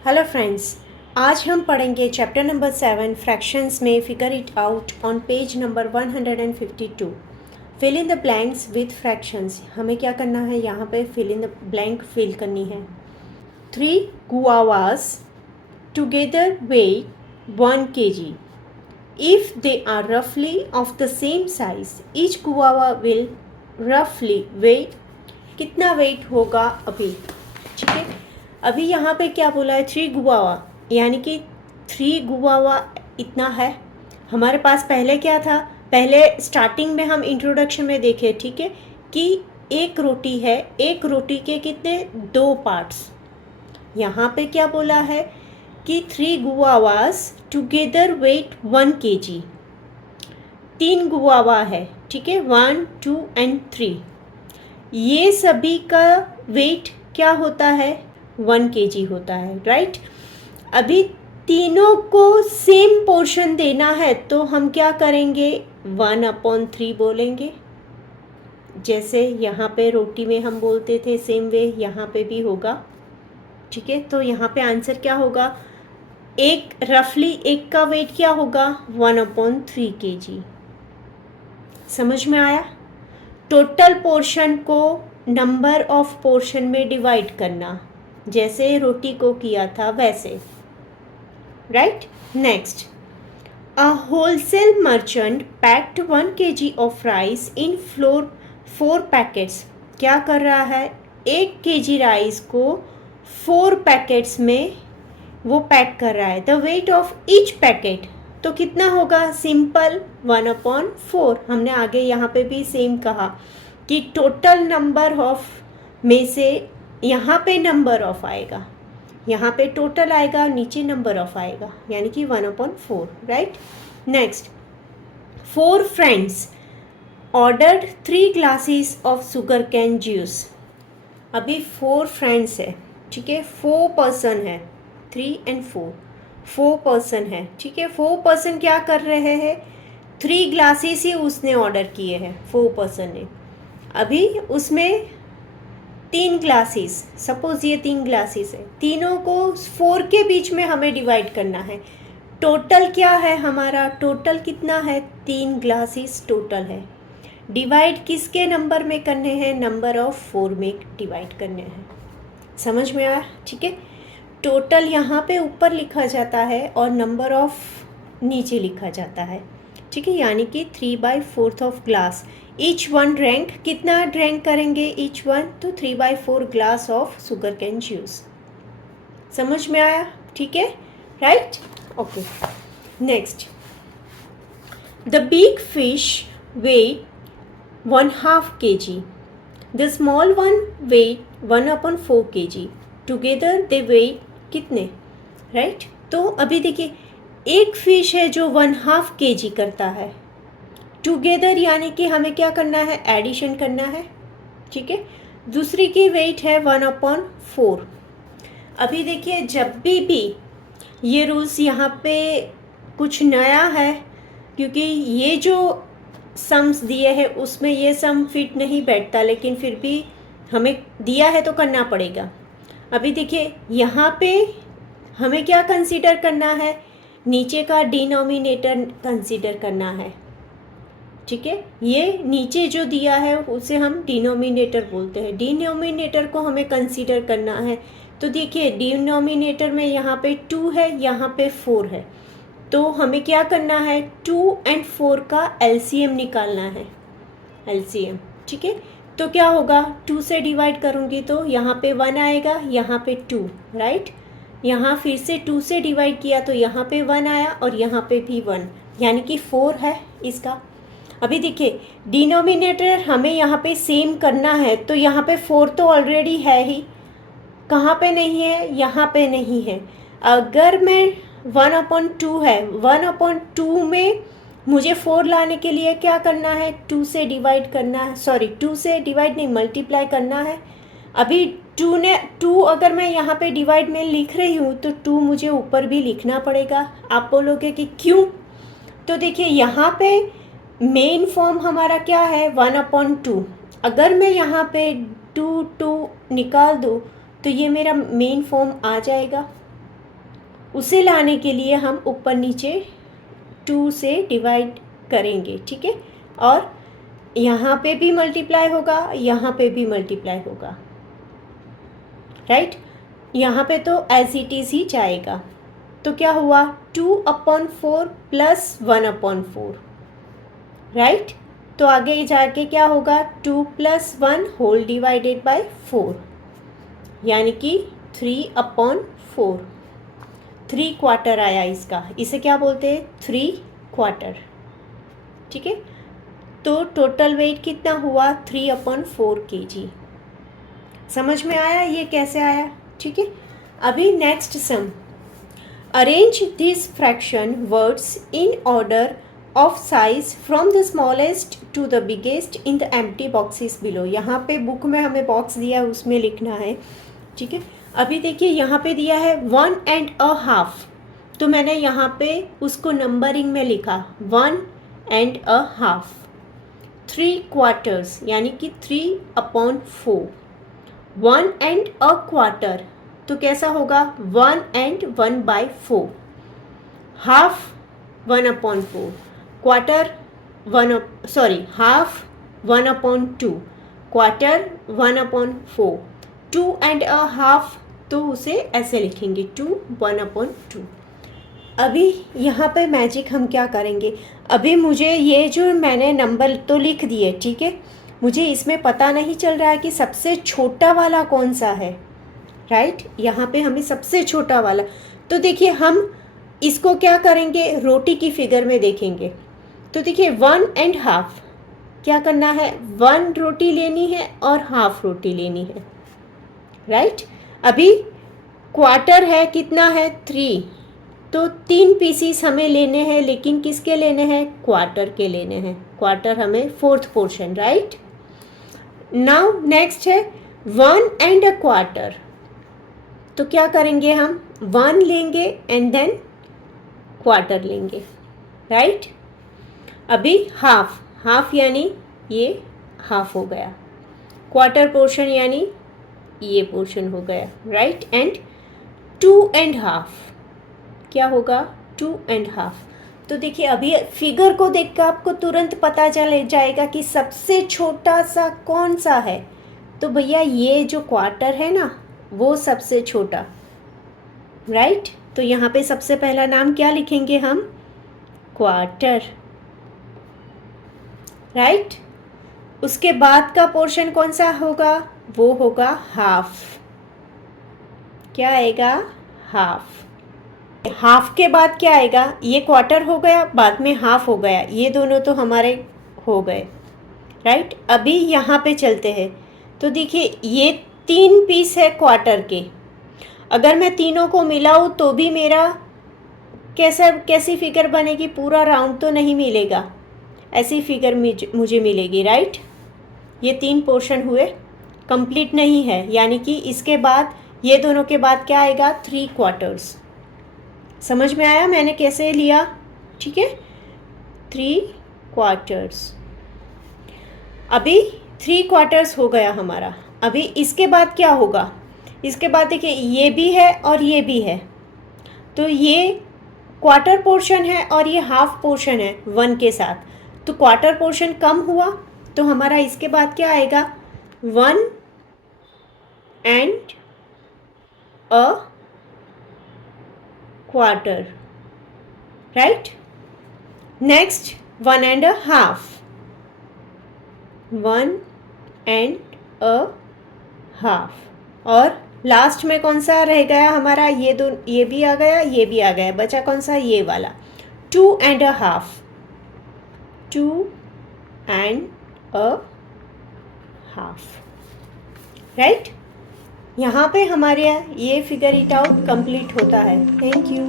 Hello friends, आज हम पढ़ेंगे चैप्टर नंबर 7 फ्रैक्शंस में figure it out on page number 152। Fill in the blanks with fractions. हमें क्या करना है, यहाँ पे fill in the blank fill करनी है। 3 guavas together weigh 1 kg. If they are roughly of the same size, each guava will roughly weigh कितना wait होगा अभी, ठीक है। अभी यहाँ पे क्या बोला है, 3 गुआवा, यानी कि 3 गुआवा इतना है हमारे पास। पहले क्या था, पहले स्टार्टिंग में हम इंट्रोडक्शन में देखे, ठीक है, कि एक रोटी है, एक रोटी के कितने 2 पार्ट्स। यहाँ पे क्या बोला है कि 3 गुआवास टुगेदर वेट 1 kg। 3 गुआवा है, ठीक है, 1, 2 एंड 3। ये सभी का वेट क्या होता है, 1 kg होता है, राइट। अभी तीनों को सेम पोर्शन देना है तो हम क्या करेंगे, 1/3 बोलेंगे। जैसे यहाँ पे रोटी में हम बोलते थे, सेम वे यहाँ पे भी होगा, ठीक है। तो यहाँ पे आंसर क्या होगा, एक रफली एक का वेट क्या होगा, 1/3 kg। समझ में आया। टोटल पोर्शन को नंबर ऑफ पोर्शन में डिवाइड करना, जैसे रोटी को किया था वैसे, right. Next, a wholesale merchant packed 1 kg of rice in 4 packets. क्या कर रहा है, 1 kg राइस को 4 पैकेट्स में वो पैक कर रहा है। The weight of each packet, तो कितना होगा, सिंपल 1/4। हमने आगे यहाँ पे भी सेम कहा कि टोटल नंबर ऑफ में से यहाँ पे नंबर ऑफ आएगा, यहाँ पे टोटल आएगा, नीचे नंबर ऑफ आएगा, यानी कि 1/4, right. Next, 4 friends ordered 3 glasses of sugar can juice. अभी 4 फ्रेंड्स है, ठीक है, 4 पर्सन है, 3 and 4 पर्सन है, ठीक है। 4 पर्सन क्या कर रहे हैं, 3 ग्लासेस ही उसने ऑर्डर किए हैं 4 पर्सन ने। अभी उसमें 3 ग्लासेस, सपोज ये 3 ग्लासेस है, तीनों को 4 के बीच में हमें डिवाइड करना है। टोटल क्या है हमारा, टोटल कितना है, 3 ग्लासेस टोटल है। डिवाइड किसके नंबर में करने हैं, नंबर ऑफ 4 में डिवाइड करने हैं। समझ में आया, ठीक है। टोटल यहाँ पे ऊपर लिखा जाता है और नंबर ऑफ नीचे लिखा जाता है, ठीक है। यानी कि 3/4 of glass, each one drank, कितना ड्रैंक करेंगे ईच वन, तो 3/4 glass of sugar can juice. समझ में आया, ठीक है, right, okay. Next, the big fish weight 1/2 kg, the small one weight 1/4 kg, together they weight कितने, राइट। तो अभी देखिए, एक फिश है जो 1/2 kg करता है, टुगेदर यानी कि हमें क्या करना है, एडिशन करना है, ठीक है। दूसरी की वेट है 1/4। अभी देखिए, जब भी ये रूल्स यहाँ पे कुछ नया है, क्योंकि ये जो सम्स दिए हैं उसमें ये सम फिट नहीं बैठता, लेकिन फिर भी हमें दिया है तो करना पड़ेगा। अभी देखिए, यहाँ पे हमें क्या कंसीडर करना है, नीचे का डिनोमिनेटर कंसीडर करना है, ठीक है। ये नीचे जो दिया है उसे हम डिनोमिनेटर बोलते हैं, डिनोमिनेटर को हमें कंसीडर करना है। तो देखिए, डिनोमिनेटर में यहाँ पे 2 है, यहाँ पे 4 है, तो हमें क्या करना है, 2 and 4 का LCM निकालना है, LCM, ठीक है। तो क्या होगा, 2 से डिवाइड करूँगी तो यहाँ पे 1 आएगा, यहाँ पे 2, राइट। यहाँ फिर से 2 से डिवाइड किया तो यहाँ पे 1 आया और यहाँ पे भी 1, यानी कि 4 है इसका। अभी देखिए, डिनोमिनेटर हमें यहाँ पे सेम करना है, तो यहाँ पे 4 तो ऑलरेडी है ही, कहाँ पे नहीं है, यहाँ पे नहीं है। अगर मैं 1/2 है, 1/2 में मुझे 4 लाने के लिए क्या करना है, 2 से डिवाइड करना है, सॉरी 2 से डिवाइड नहीं, मल्टीप्लाई करना है। अभी 2 अगर मैं यहाँ पे डिवाइड में लिख रही हूँ तो 2 मुझे ऊपर भी लिखना पड़ेगा। आप बोलोगे कि क्यों, तो देखिए, यहाँ पे मेन फॉर्म हमारा क्या है, 1/2। अगर मैं यहाँ पे 2 निकाल दूँ तो ये मेरा मेन फॉर्म आ जाएगा। उसे लाने के लिए हम ऊपर नीचे 2 से डिवाइड करेंगे, ठीक है। और यहाँ पे भी मल्टीप्लाई होगा, यहाँ पे भी मल्टीप्लाई होगा, राइट। यहाँ पे तो एज इट इज़ ही जाएगा। तो क्या हुआ, 2/4 प्लस 1/4, राइट। तो आगे जाके क्या होगा, 2 + 1 होल डिवाइडेड बाय 4, यानी कि 3/4, 3 क्वार्टर आया इसका। इसे क्या बोलते हैं, 3 क्वार्टर, ठीक है। तो टोटल वेट कितना हुआ, 3/4 kg। समझ में आया ये कैसे आया, ठीक है। अभी next sum, arrange this fraction words in order of size from the smallest to the biggest in the empty boxes below. यहाँ पे बुक में हमें बॉक्स दिया है, उसमें लिखना है, ठीक है। अभी देखिए यहाँ पे दिया है 1.5, तो मैंने यहाँ पे उसको नंबरिंग में लिखा 1.5, 3 क्वार्टर्स यानी कि 3/4, 1.25 तो कैसा होगा 1/1/4, हाफ 1/4, क्वार्टर हाफ 1/2, क्वार्टर 1/4, 2.5 तो उसे ऐसे लिखेंगे 1/2। अभी यहाँ पे मैजिक हम क्या करेंगे, अभी मुझे ये जो मैंने नंबर तो लिख दिए, ठीक है, मुझे इसमें पता नहीं चल रहा है कि सबसे छोटा वाला कौन सा है, राइट। यहाँ पे हमें सबसे छोटा वाला, तो देखिए हम इसको क्या करेंगे, रोटी की फिगर में देखेंगे। तो देखिए 1.5 क्या करना है, 1 रोटी लेनी है और हाफ रोटी लेनी है, राइट। अभी क्वार्टर है, कितना है 3, तो 3 पीसीस हमें लेने हैं, लेकिन किसके लेने हैं, क्वार्टर के लेने हैं। क्वार्टर हमें 4th portion, right. Now next है 1.25, तो क्या करेंगे हम 1 लेंगे एंड देन क्वार्टर लेंगे, राइट। अभी हाफ यानी ये हाफ हो गया, क्वार्टर पोर्शन यानी ये पोर्शन हो गया, राइट। एंड 2.5 क्या होगा, 2.5। तो देखिए अभी फिगर को देखकर आपको तुरंत पता चल जाएगा कि सबसे छोटा सा कौन सा है। तो भैया ये जो क्वार्टर है ना, वो सबसे छोटा, राइट। तो यहाँ पे सबसे पहला नाम क्या लिखेंगे हम, क्वार्टर, राइट। उसके बाद का पोर्शन कौन सा होगा, वो होगा हाफ। क्या आएगा, हाफ के बाद क्या आएगा, ये क्वार्टर हो गया, बाद में हाफ हो गया, ये दोनों तो हमारे हो गए, राइट। अभी यहाँ पे चलते हैं, तो देखिए ये 3 पीस है क्वार्टर के, अगर मैं तीनों को मिलाऊँ तो भी मेरा कैसी फिगर बनेगी, पूरा राउंड तो नहीं मिलेगा, ऐसी फिगर मुझे मिलेगी, राइट। ये 3 पोर्शन हुए, कंप्लीट नहीं है, यानी कि इसके बाद ये दोनों के बाद क्या आएगा, 3 क्वार्टर्स। समझ में आया मैंने कैसे लिया, ठीक है, 3 क्वार्टर्स। अभी 3 क्वार्टर्स हो गया हमारा। अभी इसके बाद क्या होगा, इसके बाद देखिए ये भी है और ये भी है, तो ये क्वार्टर पोर्शन है और ये हाफ पोर्शन है 1 के साथ, तो क्वार्टर पोर्शन कम हुआ, तो हमारा इसके बाद क्या आएगा, 1 and a quarter, right. Next 1.5, 1.5, और लास्ट में कौन सा रह गया हमारा, ये भी आ गया, ये भी आ गया, बचा कौन सा, ये वाला 2.5, 2.5, राइट। यहाँ पे हमारे ये फिगर इट आउट कंप्लीट होता है। Thank you.